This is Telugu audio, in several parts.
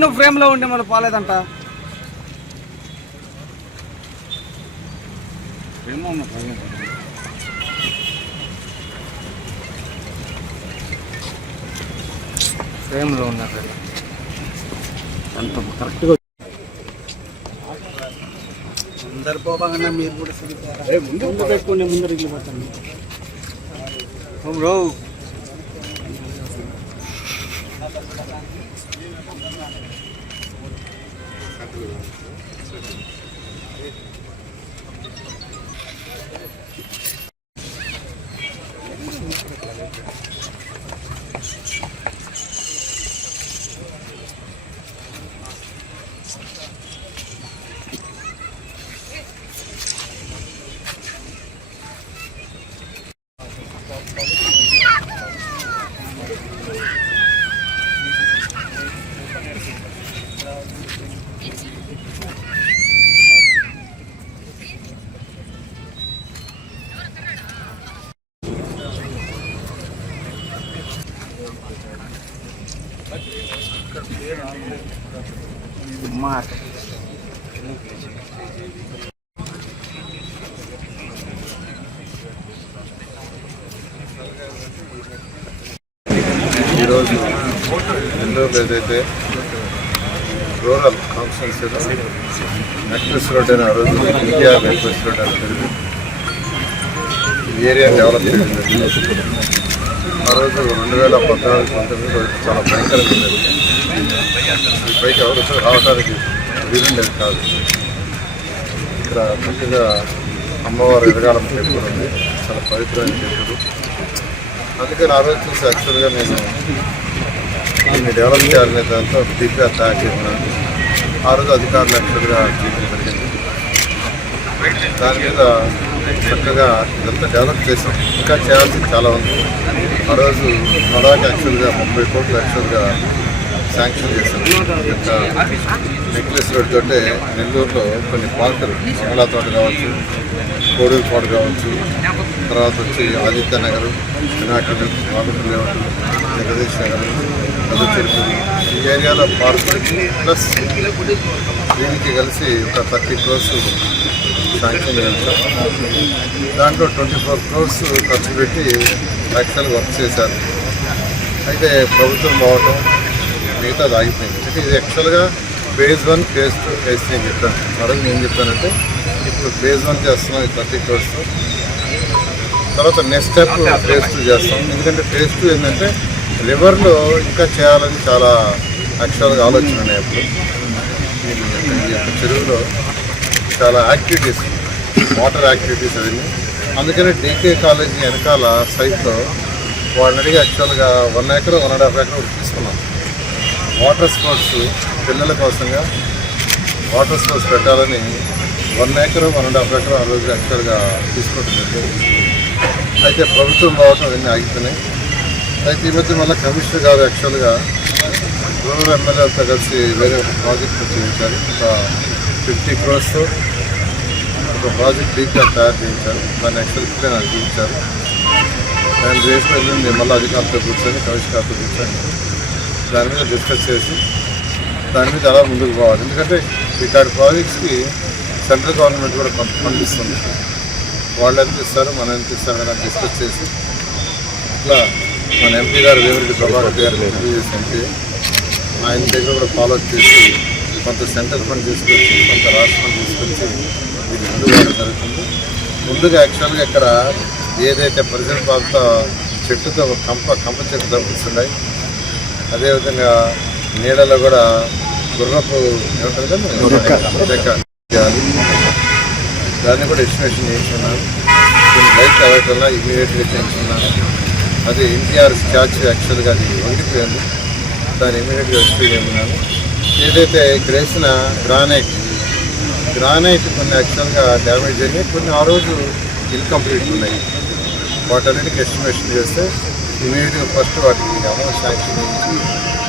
నువ్వు ఫ్రేమ్లో ఉండే మరి పోలేదంట. ఫ్రేమ్లో ఉన్నారు అంత కరెక్ట్గా అందరు పోబాగా మీరు కూడా ముందు పెట్టుకోండి. ముందు వెళ్ళిపోతాను బ్రో. ఈరోజు నెల్లూరులో ఏదైతే రూరల్ కాన్స్టిట్యున్సీలో నెక్లెస్ రోడ్ అయిన ఆ రోజు ఎన్టీఆర్ నెక్లెస్ రోడ్ అనేది ఈ ఏరియా డెవలప్ చేసింది. ఆ రోజు 2014-19 చాలా భయంకరంగా ఉండేది. ఈ పైకి ఎవరు రావడానికి వీలుండేది కాదు. ఇక్కడ చక్కగా అమ్మవారు ఎదగాలమ్మ టెంపుల్ ఉంది, చాలా పవిత్రమైన టెంపుల్. అందుకని ఆ రోజు చూసి యాక్చువల్గా నేను దీన్ని డెవలప్ చేయాలనే దాంతో డీప్గా తయారు చేసినాను. ఆ రోజు అధికారులు యాక్చువల్గా చేయడం జరిగింది. దాని మీద చక్కగా ఇదంతా డెవలప్ చేసాం. ఇంకా చేయాల్సింది చాలా ఉంది. ఆ రోజు మదాకి యాక్చువల్గా 30 కోట్లు యాక్చువల్గా శాంక్షన్ చేశాం. ఇంకా నెక్లెస్ రోడ్ తోటే నెల్లూరులో కొన్ని పార్కులు, మంగళా తోట కావచ్చు, కోడూరు తోట కావచ్చు, తర్వాత వచ్చి ఆదిత్య నగర్, పినాకిల్, వాగుడు లేఅవుట్, జగదీష్ నగర్, మధుచెరుపులు, ఈ ఏరియాలో పార్కులు ప్లస్ దీనికి కలిసి ఒక 30 crores శాంక్షన్ చేశాం. దాంట్లో 24 crores ఖర్చు పెట్టి యాక్చువల్గా వర్క్ చేశారు. అయితే ప్రభుత్వం పోవటం మిగతాది ఆగిపోయింది. అంటే ఇది యాక్చువల్గా phase 1, phase 2, phase 3 అని చెప్పాను. మరొక నేను చెప్పానంటే ఇప్పుడు phase 1 చేస్తున్నాం 30 crores. తర్వాత నెక్స్ట్ స్టెప్ phase 2 చేస్తాం. ఎందుకంటే phase 2 ఏంటంటే రివర్లో ఇంకా చేయాలని చాలా యాక్చువల్గా ఆలోచన ఉన్నాయి. అప్పుడు ఈ యొక్క చెరువులో చాలా యాక్టివిటీస్, వాటర్ యాక్టివిటీస్ అవన్నీ. అందుకని డీకే కాలేజీ వెనకాల సైట్లో వాళ్ళని అడిగి యాక్చువల్గా 1 acre 1.5 acre తీసుకున్నాం. వాటర్ స్పోర్ట్స్ పిల్లల కోసంగా వాటర్ స్పోర్ట్స్ పెట్టాలని 1 acre 1.5 acre ఆ రోజు యాక్చువల్గా తీసుకుంటుంది. అయితే ప్రభుత్వం పోవటం అవన్నీ ఆగిపోయినాయి. అయితే ఈ మధ్య మళ్ళీ కమిషనర్ గారు యాక్చువల్గా రూరల్ ఎమ్మెల్యేలతో కలిసి వేరే ఒక ప్రాజెక్ట్ చేయించారు. ఒక 50 crores ఒక ప్రాజెక్ట్ డీప్గా తయారు చేయించారు. దాన్ని యాక్చువల్గా నాకు చూపించారు. దాన్ని రేపు వెళ్ళి మళ్ళీ అధికారులతో కూర్చొని కమిషనర్ గారితో కూర్చొని దాని మీద డిస్కస్ చేసి దాని మీద ఎలా ముందుకు పోవాలి. ఎందుకంటే ఇక్కడ ప్రాజెక్ట్స్కి సెంట్రల్ గవర్నమెంట్ కూడా కొంత ఫండ్ ఇస్తుంది. వాళ్ళు ఎంత ఇస్తారు, మనం ఎంత ఇస్తారు అని డిస్కస్ చేసి ఇట్లా మన ఎంపీ గారు వేమిరెడ్డి ప్రభాకర్ గారు ఎంపీ ఆయన దగ్గర కూడా ఫాలో చేసి కొంత సెంట్రల్ ఫండ్ తీసుకొచ్చి కొంత రాష్ట్ర ఫండ్ తీసుకొచ్చి ఇది ముందుకు పోవడం జరుగుతుంది. ముందుగా యాక్చువల్గా ఇక్కడ ఏదైతే పరిసర ప్రాంత చెట్టుతో కంప చెట్టు దొరుకుతున్నాయి, అదేవిధంగా నీళ్ళలో కూడా గుర్రపు ఏమంటారు చేయాలి. దాన్ని కూడా ఎస్టిమేషన్ చేయించున్నాను. కొన్ని లైట్ అలర్ట్ వల్ల ఇమీడియట్గా చేయించున్నాను. అది ఎన్టీఆర్ స్టాచ్యూ యాక్చువల్గా అది వంగిపోయింది. దాన్ని ఇమీడియట్గా రెస్క్యూ చేయమన్నాను. ఏదైతే ఇక్కడ వేసిన గ్రానైట్ కొన్ని యాక్చువల్గా డ్యామేజ్ అయినాయి, కొన్ని ఆ రోజు ఇన్కంప్లీట్ ఉన్నాయి. వాటన్నిటికి ఎస్టిమేషన్ చేస్తే ఇమీడియట్గా ఫస్ట్ వాటికి అమౌంట్ శాంక్షన్ చేయించి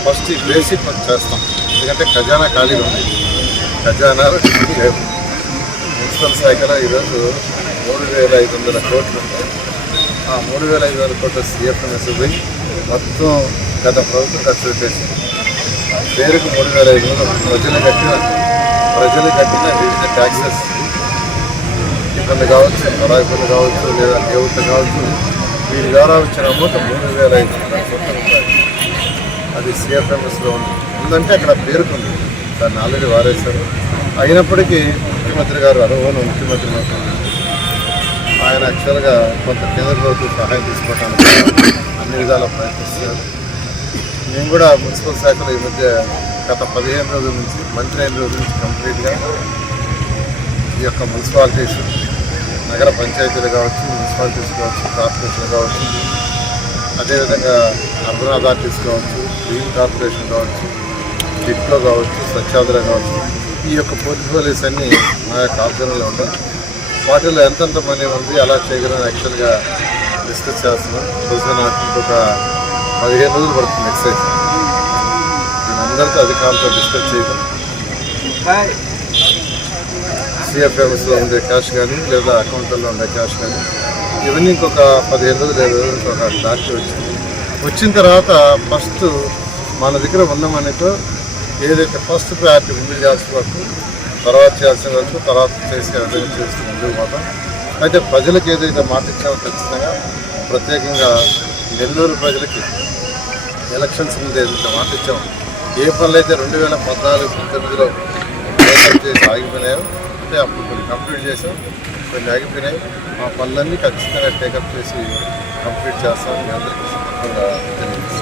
ఫస్ట్ ఈ బేసిక్ వర్క్ చేస్తాం. ఎందుకంటే ఖజానా ఖాళీగా ఉంది, ఖజానాలు లేవు. మున్సిపల్ శాఖలో ఈరోజు 3,500 కోట్లు ఉంటాయి. ఆ 3,500 కోట్ల CFMS పోయి మొత్తం గత ప్రభుత్వం ఖర్చు పెట్టేసి పేరుకు 3,500 ప్రజలు కట్టిన వివిధ ట్యాక్సెస్ ఇబ్బంది కావచ్చు, పరాయిపల్లి కావచ్చు, లేదా దేవుత కావచ్చు, వీటి ద్వారా వచ్చిన అమౌంట్ 3,500 కోట్ల రూపాయలు. అది సిఎఫ్ఎంఎస్లో ఉందంటే అక్కడ పేరుకుంది. దాన్ని ఆల్రెడీ వారేశారు. అయినప్పటికీ ముఖ్యమంత్రి గారు అనుభవం ముఖ్యమంత్రి మాత్రం ఆయన యాక్చువల్గా కొంత కేంద్ర ప్రభుత్వం సహాయం తీసుకోవడానికి అన్ని విధాలా ప్రయత్నిస్తున్నారు. మేము కూడా మున్సిపల్ శాఖలో ఈ మధ్య గత 15 రోజుల నుంచి, మంత్రి అయిన రోజుల నుంచి కంప్లీట్గా ఈ యొక్క మున్సిపాలిటీస్, నగర పంచాయతీలు కావచ్చు, మున్సిపాలిటీస్ కావచ్చు, కార్పొరేషన్ కావచ్చు, అదేవిధంగా అర్బన్ అథారిటీస్ కావచ్చు, గ్రీన్ కార్పొరేషన్ కావచ్చు, డిట్కో కావచ్చు, స్వచ్ఛాంధ్ర కావచ్చు, ఈ యొక్క పోర్ట్ఫోలియోస్ అన్నీ మా యొక్క ఆధ్వర్యంలో ఉంటాయి. వాటిల్లో ఎంతెంత మనీ ఉంది, ఎలా చేయగలని యాక్చువల్గా డిస్కస్ చేస్తున్నాం. బహుశా నాకు ఇంకొక 15 రోజులు పడుతుంది ఎక్సైజ్. నేను అందరితో అధికారులతో డిస్కస్ చేయడం, సిఎఫ్ఎంఎస్లో ఉండే క్యాష్ కానీ లేదా అకౌంట్లో ఉండే క్యాష్ కానీ ఇవన్నీ ఇంకొక 15 రోజులు 20 రోజులు ఒక దాటి వచ్చిన తర్వాత ఫస్ట్ మన దగ్గర ఉన్న మనీతో ఏదైతే ఫస్ట్ ప్రయారిటీ ముందు చేయాల్సిన వరకు, తర్వాత చేయాల్సిన వరకు, తర్వాత చేసే విధంగా చేస్తూ ముందుకు పోతాం. అయితే ప్రజలకు ఏదైతే మాట ఇచ్చామో ఖచ్చితంగా, ప్రత్యేకంగా నెల్లూరు ప్రజలకి ఎలక్షన్స్ ముందు ఏదైతే మాట ఇచ్చామో, ఏ పనులు అయితే 2014-19లో చేసి ఆగిపోయినాయో, అంటే అప్పుడు కొన్ని కంప్లీట్ చేసాం, కొన్ని ఆగిపోయినాయి. ఆ పనులన్నీ ఖచ్చితంగా టేకప్ చేసి కంప్లీట్ చేస్తామని అందరికీ సందర్భంగా తెలియజేస్తాం.